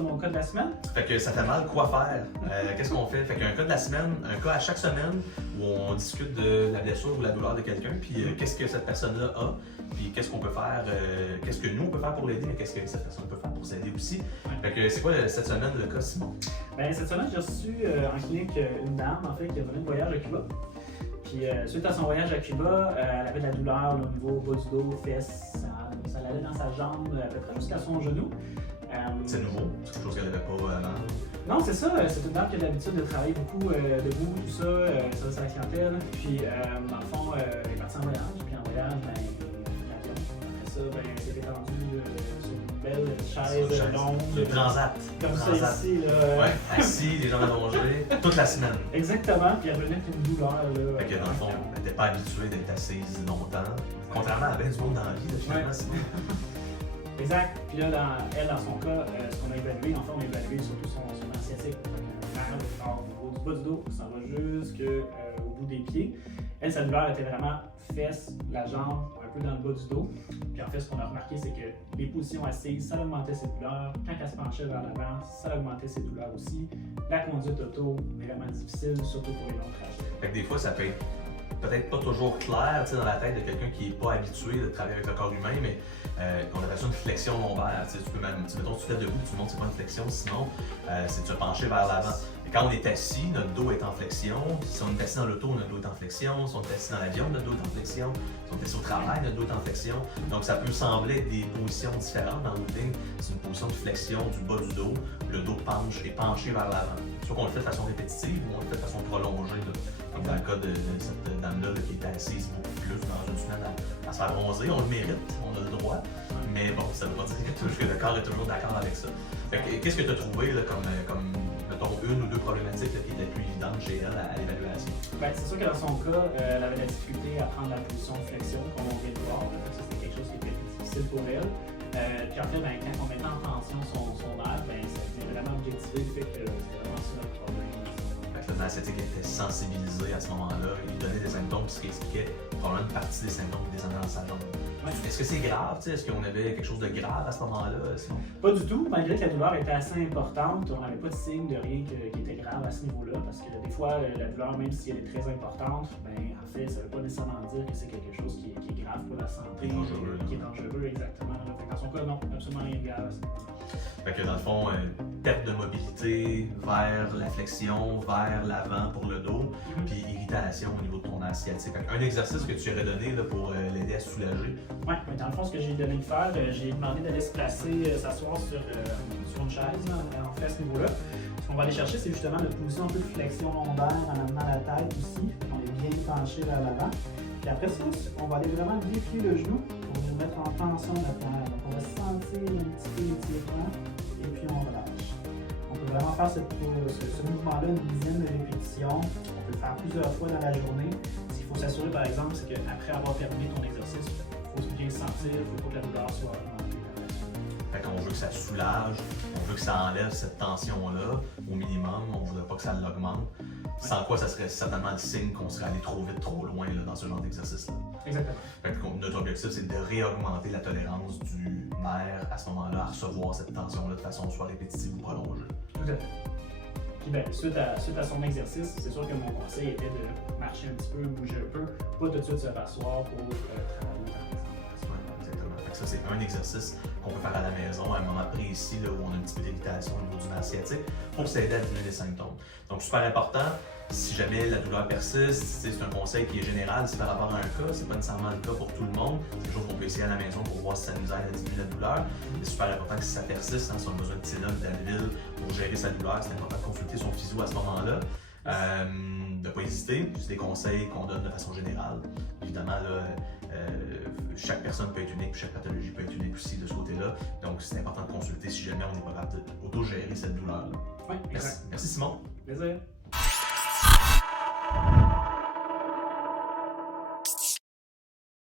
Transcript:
de mon cas de la semaine. Fait que ça fait mal, quoi faire? Qu'est-ce qu'on fait? Fait qu'un cas de la semaine, un cas à chaque semaine où on discute de la blessure ou la douleur de quelqu'un, puis qu'est-ce que cette personne-là a, puis qu'est-ce qu'on peut faire, qu'est-ce que nous on peut faire pour l'aider, mais qu'est-ce que cette personne peut faire pour s'aider aussi. Fait que c'est quoi cette semaine le cas, Simon? Ben, cette semaine, j'ai reçu en clinique une dame en fait qui est revenue de voyage à Cuba. Puis suite à son voyage à Cuba, elle avait de la douleur là, au niveau bas du dos, fesses, ça allait dans sa jambe à peu près jusqu'à son genou. C'est nouveau, c'est quelque chose qu'elle n'avait pas avant. Non, c'est ça, c'est une dame qui a l'habitude de travailler beaucoup debout, tout ça, ça c'est la clientèle. Puis dans le fond, elle est partie en voyage, puis en voyage, ben, l'avion. Après ça, ben, elle s'est étendue sur une belle chaise ronde. Le transat. Comme ça ici, là. Ouais, assis, les jambes allongées, toute la semaine. Exactement, puis elle revenait avec une douleur, là. Fait que dans le fond, elle n'était pas habituée d'être assise longtemps. Contrairement à bien du monde dans la vie, là, finalement, Ouais. Exact. Puis là, dans son cas, ce qu'on a évalué, en fait, on a évalué surtout son sciatique. Nerf de corps au niveau du bas du dos, ça va jusqu'au bout des pieds. Elle, sa douleur était vraiment fesses, la jambe, un peu dans le bas du dos. Puis en fait, ce qu'on a remarqué, c'est que les positions assises, ça augmentait ses douleurs. Quand elle se penchait vers l'avant, ça augmentait ses douleurs aussi. La conduite auto, vraiment difficile, surtout pour les longs trajets. Fait que des fois, ça peut être peut-être pas toujours clair dans la tête de quelqu'un qui n'est pas habitué de travailler avec le corps humain, mais on appelle ça une flexion lombaire. Tu peux même, mettons, tu te fais debout, tu montres, c'est pas une flexion, sinon c'est de se pencher vers l'avant. Et quand on est assis, notre dos est en flexion. Si on est assis dans l'auto, notre dos est en flexion. Si on est assis dans l'avion, notre dos est en flexion. Si on est assis au travail, notre dos est en flexion. Donc ça peut sembler être des positions différentes. Dans le ligne, c'est une position de flexion du bas du dos. Le dos penche et penché vers l'avant. Soit qu'on le fait de façon répétitive ou on le fait de façon prolongée. Là. Comme dans le cas de cette dame-là qui était assise beaucoup plus dans une semaine à se faire bronzer. On le mérite, on a le droit. Mais bon, ça ne veut pas dire que le corps est toujours d'accord avec ça. Qu'est-ce que tu as trouvé là, comme mettons, une ou deux problématiques là, qui étaient plus évidentes chez elle à l'évaluation? Ben, c'est sûr que dans son cas, elle avait de la difficulté à prendre la position de flexion, comme on vient de voir. Ça, c'était quelque chose qui était difficile pour elle. Puis en fait, ben, quand on mettait en tension son nerf, ben, ça venait vraiment objectiver le fait que c'était vraiment ça le problème. Le nerf sciatique était sensibilisé à ce moment-là. Il donnait des symptômes qui expliquaient probablement une partie des symptômes qui descendaient dans sa jambe. Ouais. Est-ce que c'est grave? Est-ce qu'on avait quelque chose de grave à ce moment-là? Sinon? Pas du tout, malgré que la douleur était assez importante, on n'avait pas de signe de rien qui était grave à ce niveau-là, parce que des fois, la douleur, même si elle est très importante, ben, en fait, ça ne veut pas nécessairement dire que c'est quelque chose qui est grave pour la santé, qui est dangereux, exactement. Fait dans son cas, non, absolument rien de grave. Fait que dans le fond, perte de mobilité vers la flexion, vers l'avant pour le dos, puis irritation au niveau de ton nerf sciatique. Un exercice que tu aurais donné là, pour l'aider à se soulager. Oui, dans le fond, ce que j'ai donné de faire, j'ai demandé d'aller se placer, s'asseoir sur une chaise, là, en fait, à ce niveau-là. Ce qu'on va aller chercher, c'est justement notre position un peu de flexion lombaire en amenant la tête aussi. On est bien penché vers l'avant. Puis après ça, on va aller vraiment déplier le genou. On va le mettre en tension maintenant. Donc on va sentir un petit peu l'étirement et puis on relâche. On peut vraiment faire ce mouvement-là une dizaine de répétitions. On peut le faire plusieurs fois dans la journée. Ce qu'il faut s'assurer par exemple, c'est qu'après avoir terminé ton exercice, il faut bien se sentir, il ne faut pas que la douleur soit augmentée par la suite. Fait qu'on veut que ça soulage, on veut que ça enlève cette tension-là au minimum, on ne voudrait pas que ça l'augmente. Sans quoi, ça serait certainement le signe qu'on serait allé trop vite, trop loin là, dans ce genre d'exercice-là. Exactement. Fait que notre objectif, c'est de réaugmenter la tolérance du nerf à ce moment-là, à recevoir cette tension-là de façon soit répétitive ou prolongée. Tout à fait. Puis ben, suite à son exercice, c'est sûr que mon conseil était de marcher un petit peu, bouger un peu, pas tout de suite se rasseoir pour travailler par exemple. Exactement. Fait que ça, c'est un exercice qu'on peut faire à la maison à un moment précis là, où on a un petit peu d'irritation au niveau du nerf sciatique pour s'aider à diminuer les symptômes. Donc, super important. Si jamais la douleur persiste, c'est un conseil qui est général, c'est par rapport à un cas, c'est pas nécessairement le cas pour tout le monde. C'est quelque chose qu'on peut essayer à la maison pour voir si ça nous aide à diminuer la douleur. C'est super important que si ça persiste, si on a besoin de Tylenol, d'Advil pour gérer sa douleur, c'est important de consulter son physio à ce moment-là. De ne pas hésiter, c'est des conseils qu'on donne de façon générale. Évidemment, là, chaque personne peut être unique, chaque pathologie peut être unique aussi de ce côté-là. Donc, c'est important de consulter si jamais on n'est pas capable d'auto-gérer cette douleur-là. Oui, Merci. Merci Simon. Plaisir.